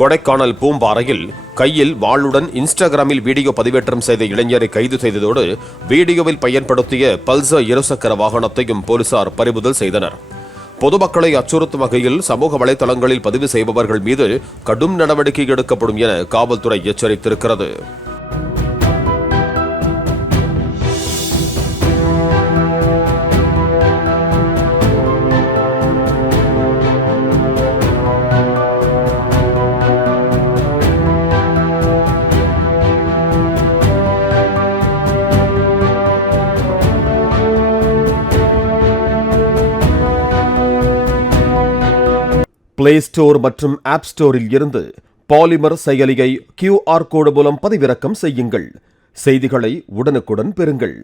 கொடைக்கானல் பூம்பாறையில் கையில் வாளுடன் இன்ஸ்டாகிராமில் வீடியோ பதிவேற்றம் செய்த இளைஞரை கைது செய்ததோடு வீடியோவில் பயன்படுத்திய பல்சர் இருசக்கர வாகனத்தையும் போலீசார் பறிமுதல் செய்தனர். பொதுமக்களை அச்சுறுத்தும் வகையில் சமூக வலைதளங்களில் பதிவு செய்பவர்கள் மீது கடும் நடவடிக்கை எடுக்கப்படும் என காவல்துறை எச்சரித்திருக்கிறது. பிளே ஸ்டோர் மற்றும் ஆப் ஸ்டோரில் இருந்து பாலிமர் செயலியை QR கோடு மூலம் பதிவிறக்கம் செய்யுங்கள். செய்திகளை உடனுக்குடன் பெறுங்கள்.